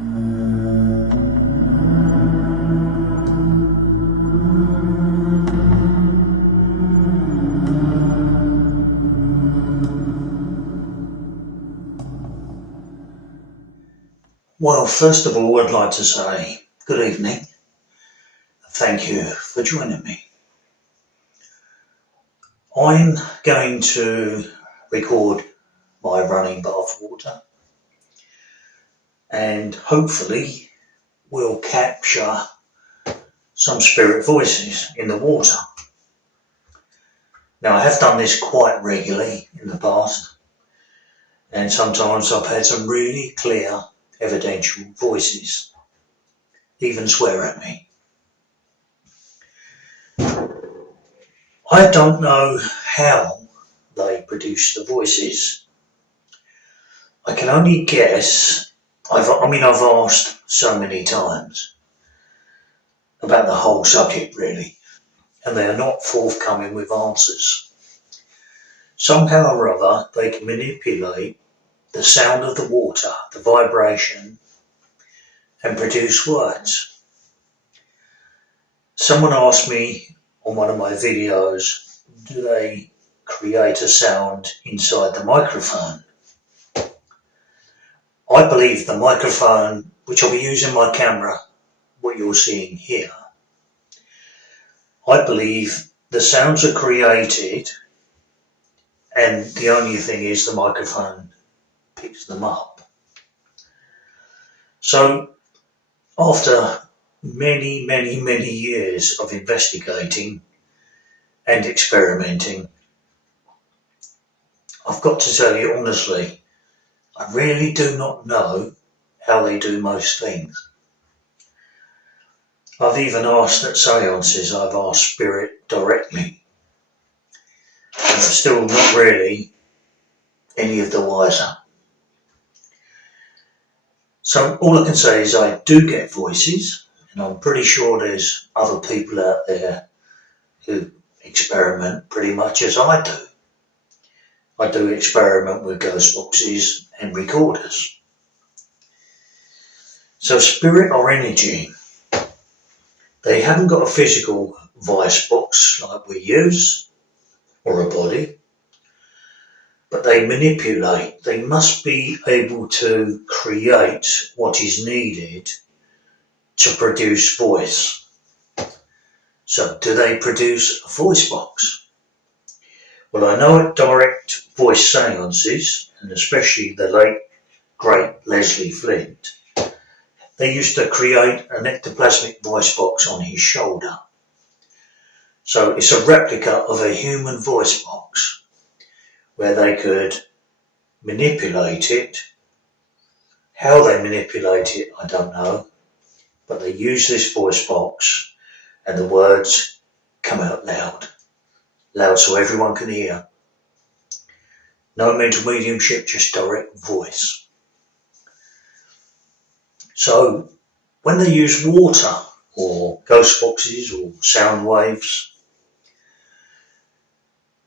Well, first of all, I'd like to say good evening. Thank you for joining me. I'm going to record my running bath water and hopefully we'll capture some spirit voices in the water. Now, I have done this quite regularly in the past, and sometimes I've had some really clear evidential voices even swear at me. I don't know how they produce the voices. I can only guess. I've asked so many times about the whole subject really, and they are not forthcoming with answers. Somehow or other they can manipulate the sound of the water, the vibration, and produce words. Someone asked me on one of my videos, do they create a sound inside the microphone? I believe the microphone, which I'll be using my camera, what you're seeing here, I believe the sounds are created and the only thing is the microphone picks them up. So after many years of investigating and experimenting, I've got to tell you honestly, I really do not know how they do most things. I've even asked at seances, I've asked Spirit directly, and I'm still not really any of the wiser. So all I can say is I do get voices, and I'm pretty sure there's other people out there who experiment pretty much as I do. I do experiment with ghost boxes and recorders. So spirit or energy, they haven't got a physical voice box like we use, or a body, but they manipulate. They must be able to create what is needed to produce voice. So do they produce a voice box? Well, I know at direct voice seances, and especially the late great Leslie Flint, they used to create an ectoplasmic voice box on his shoulder. So it's a replica of a human voice box where they could manipulate it. How they manipulate it, I don't know, but they use this voice box and the words come out loud so everyone can hear. No mental mediumship, just direct voice. So when they use water or ghost boxes or sound waves,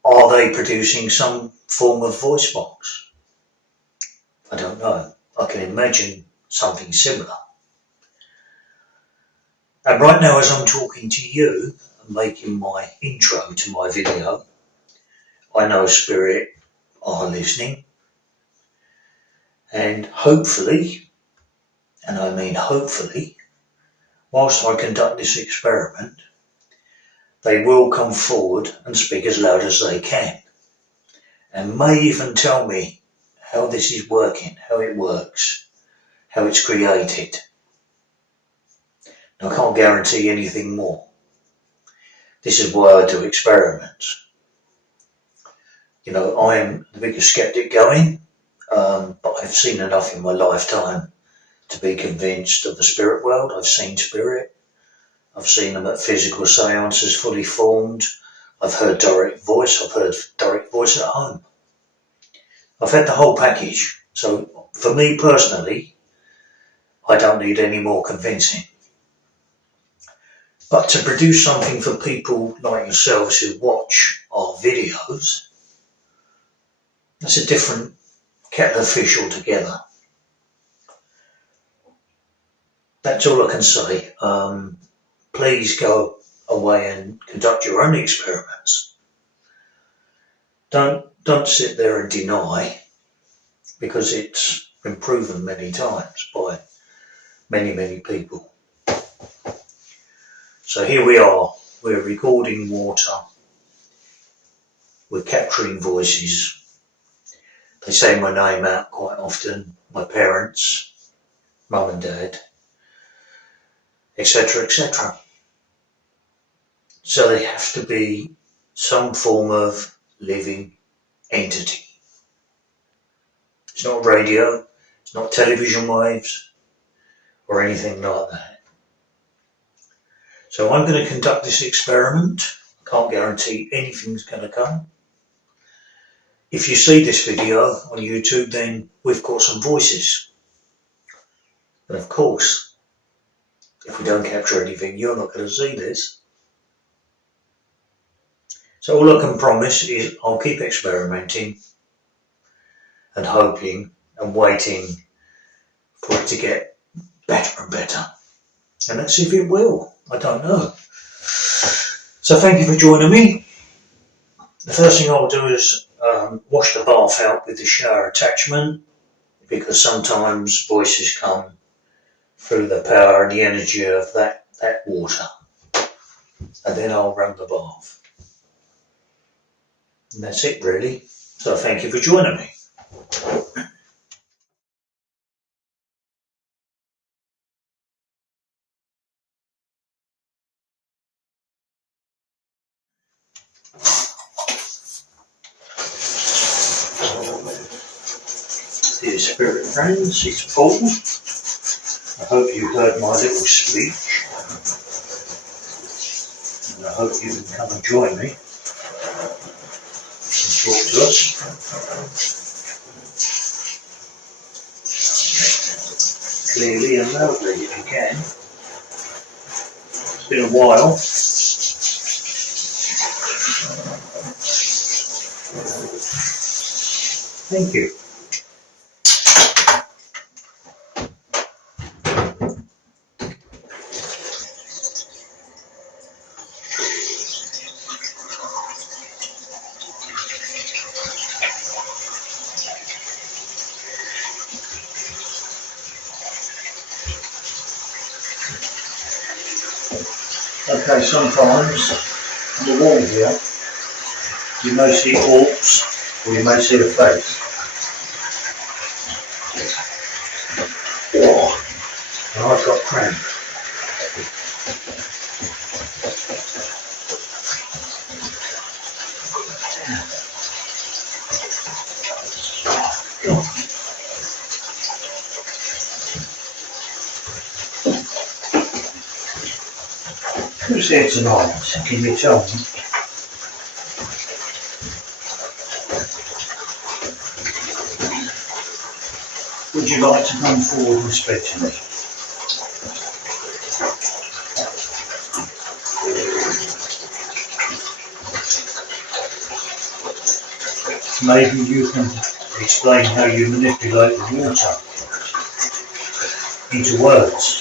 are they producing some form of voice box? I don't know. I can imagine something similar. And right now, as I'm talking to you and making my intro to my video, I know Spirit are listening, and hopefully, and I mean hopefully, whilst I conduct this experiment, they will come forward and speak as loud as they can, and may even tell me how this is working, how it works, how it's created. Now, I can't guarantee anything more. This is why I do experiments. You know, I am the biggest skeptic going, but I've seen enough in my lifetime to be convinced of the spirit world. I've seen spirit. I've seen them at physical seances fully formed. I've heard direct voice. I've heard direct voice at home. I've had the whole package. So for me personally, I don't need any more convincing. But to produce something for people like yourselves who watch our videos, that's a different kettle of fish altogether. that's all I can say. Please go away and conduct your own experiments. Don't sit there and deny, because it's been proven many times by many people. So here we are, we're recording water, we're capturing voices. They say my name out quite often, my parents, mum and dad, etc, etc. So they have to be some form of living entity. It's not radio, it's not television waves or anything like that. So I'm going to conduct this experiment. I can't guarantee anything's going to come. If you see this video on YouTube, then we've got some voices. And of course, if we don't capture anything, you're not going to see this. So all I can promise is I'll keep experimenting and hoping and waiting for it to get better and better. And let's see if it will. I don't know. So thank you for joining me. The first thing I'll do is wash the bath out with the shower attachment, because sometimes voices come through the power and the energy of that water. And then I'll run the bath. And that's it really. So thank you for joining me. Dear spirit friends, it's Paul. I hope you heard my little speech. And I hope you can come and join me and talk to us. Clearly and loudly if you can. It's been a while. Thank you. Okay, sometimes on the wall here you may see orbs or you may see a face. And I've got cramp. Who's here tonight? Can you tell me? Would you like to come forward and speak to me? Maybe you can explain how you manipulate the water into words.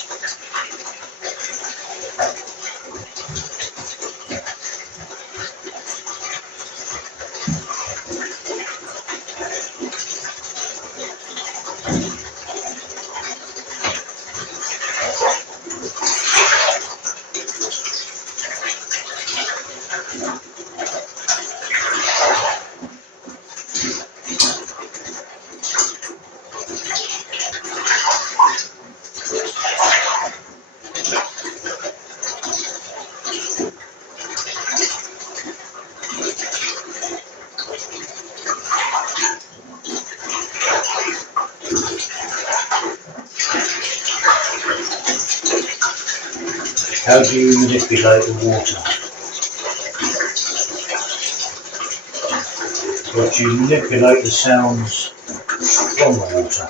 How do you manipulate the water? Or do you manipulate the sounds from the water?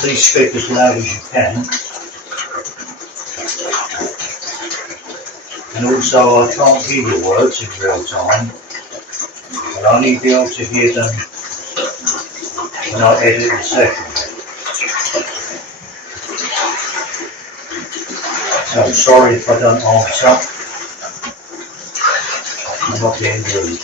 Please speak as loud as you can. And also I can't hear your words in real time. I'll only be able to hear them when I edit the session. So I'm sorry if I don't answer. I'm not being rude.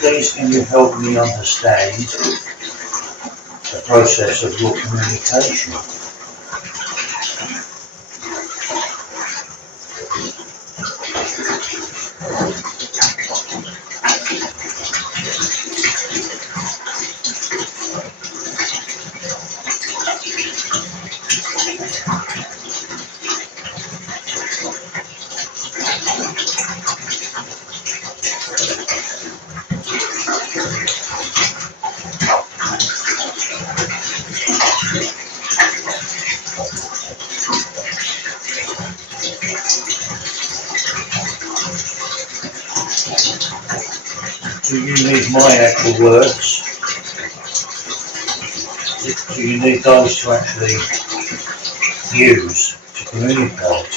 Please can you help me understand the process of your communication? Do you need my actual words? Do you need those to actually use to communicate?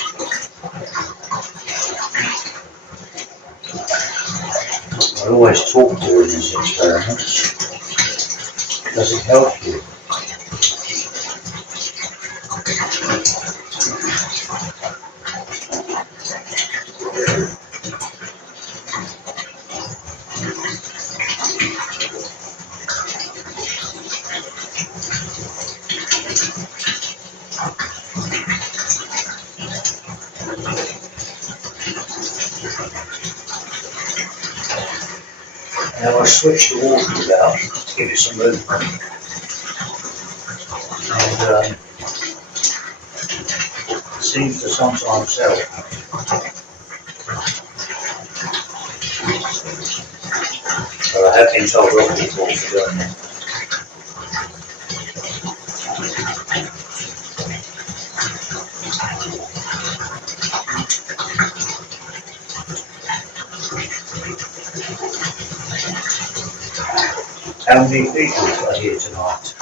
I always talk during these experiments. Does it help you? Now I switch the water about to give it some movement, and it seems to sometimes help. But I have been told off before for doing that. How many people are here tonight?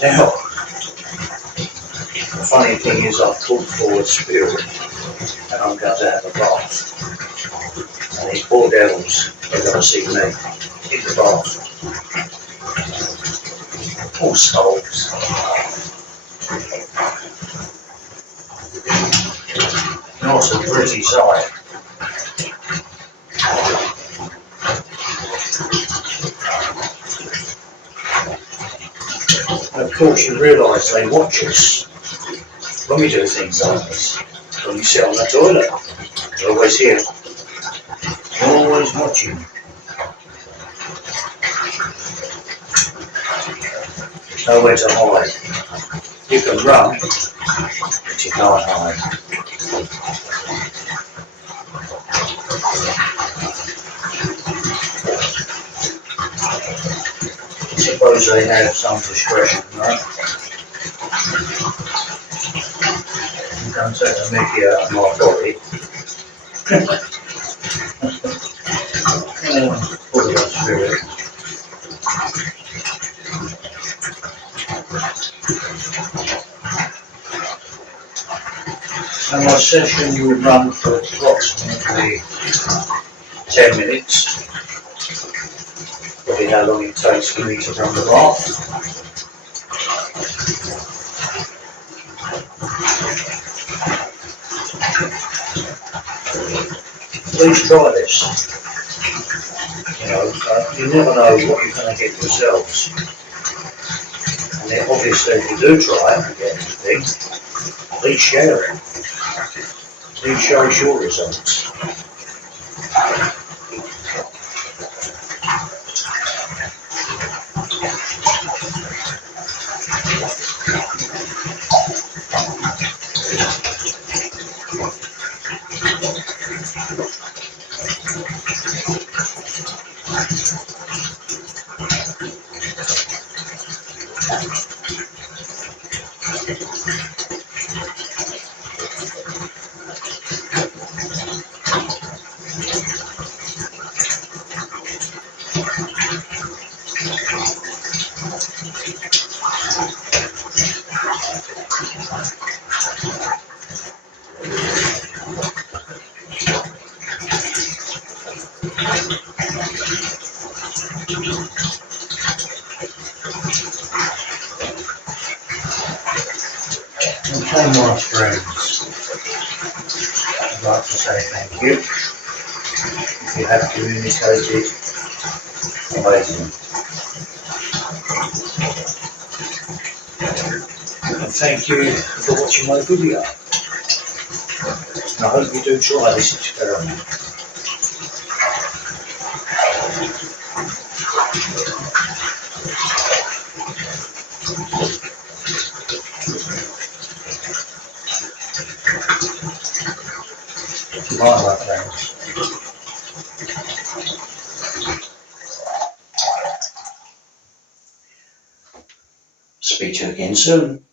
Now, the funny thing is I've called forward Spirit and I'm going to have a bath. And these poor devils are going to see me in the bath. Poor souls. Not a pretty sight. And of course you realise they watch us when we do things like this. When we sit on the toilet, they're always here. They're always watching. There's nowhere to hide. You can run, but you can't hide. I suppose they have some discretion, right? You don't take the mickey out of my body. Full of that spirit. So my session will run for approximately 10 minutes. Probably how long it takes for me to run the bath. Please try this. You never know what you're going to get yourselves. And then obviously if you do try it and get anything, please share it. Please show us your results. like to say thank you if you have communicated. Amazing. And thank you for watching my video. And I hope you do try this experiment. Bye, my friends. Speak to you again soon.